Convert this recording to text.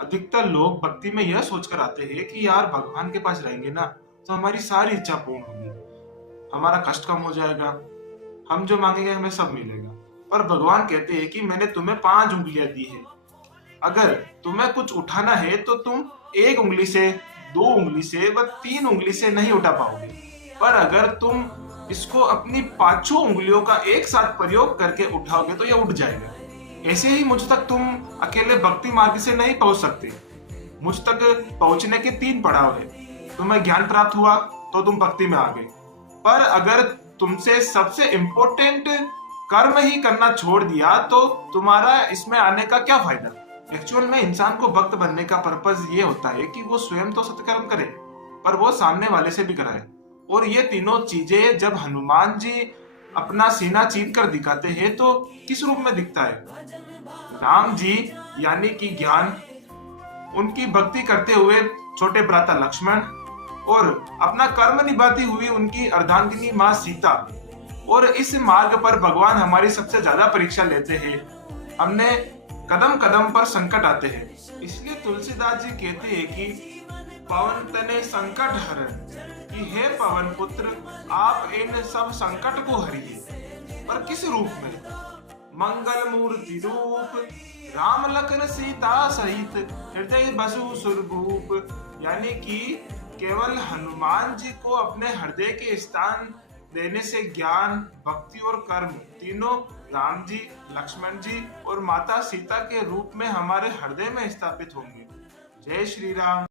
अधिकतर लोग भक्ति में यह सोचकर आते हैं कि यार भगवान के पास रहेंगे ना तो हमारी सारी इच्छा पूर्ण होगी, हमारा कष्ट कम हो जाएगा, हम जो मांगेंगे हमें सब मिलेगा। पर भगवान कहते हैं कि मैंने तुम्हें 5 उंगलियां दी है, अगर तुम्हें कुछ उठाना है तो तुम एक उंगली से, 2 उंगली से व 3 उंगली से नहीं उठा पाओगे। पर अगर तुम इसको अपनी 5 उंगलियों का एक साथ प्रयोग करके उठाओगे तो यह उठ जाएगा। ऐसे ही मुझ तक तुम अकेले भक्ति मार्ग से नहीं पहुंच सकते। मुझ तक पहुंचने के 3 पड़ाव है। तुम्हें ज्ञान प्राप्त हुआ तो तुम भक्ति में आ गए, पर अगर तुमसे सबसे इम्पोर्टेंट कर्म ही करना छोड़ दिया तो तुम्हारा इसमें आने का क्या फायदा। एक्चुअल में इंसान को भक्त बनने का पर्पस ये होता है कि वो स्वयं तो सत्कर्म करे पर वो सामने वाले से भी कराए। और ये तीनों चीजें जब हनुमान जी अपना सीना चीर कर दिखाते हैं तो किस रूप में दिखता है। राम जी यानी कि ज्ञान, उनकी भक्ति करते हुए छोटे भ्राता लक्ष्मण और अपना कर्म निभाती हुई उनकी अर्धांगिनी माँ सीता। और इस मार्ग पर भगवान हमारी सबसे ज्यादा परीक्षा लेते हैं। हमने कदम कदम पर संकट आते हैं, इसलिए तुलसीदास जी कहते हैं कि पवन तने संकट हरण, कि हे पवन पुत्र आप इन सब संकट को हरिए। पर किस रूप में? मंगल मूर्ति रूप, राम लखन सीता सहित हृदय बसु सुरभूप। यानी कि केवल हनुमान जी को अपने हृदय के स्थान देने से ज्ञान, भक्ति और कर्म तीनों राम जी, लक्ष्मण जी और माता सीता के रूप में हमारे हृदय में स्थापित होंगे। जय श्री राम।